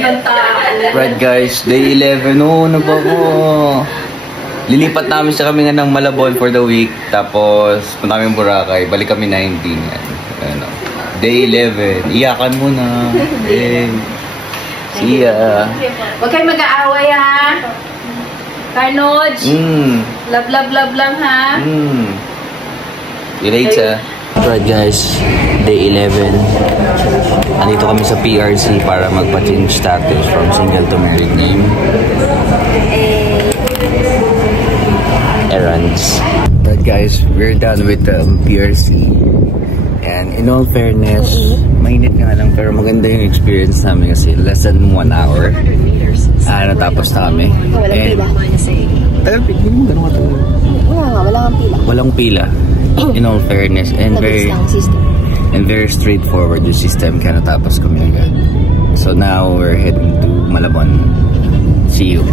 ng tao. Right guys, day 11. Oo, ano ba ko? Lilipat namin sa kami nga ng Malabon for the week. Tapos, punta kami Boracay. Balik kami 19. Yan. Ano. Day 11. Iyakan muna. See ya. Huwag kayo mag-aaway ha. Carnoj. Love, love, love lang ha. Erase. Alright guys, day 11. Andito kami sa PRC para magpa-change status from single to married name. Errands. Alright guys, we're done with PRC. And in all fairness, mainit nga lang pero maganda yung experience namin kasi less than 1 hour. Natapos na kami. Walang pila. Tagal pila? Hindi mo ganun katagal. Walang pila. Walang pila. In all fairness and very straightforward yung system kaya natapos kami agad. So now we're heading to Malabon. See you.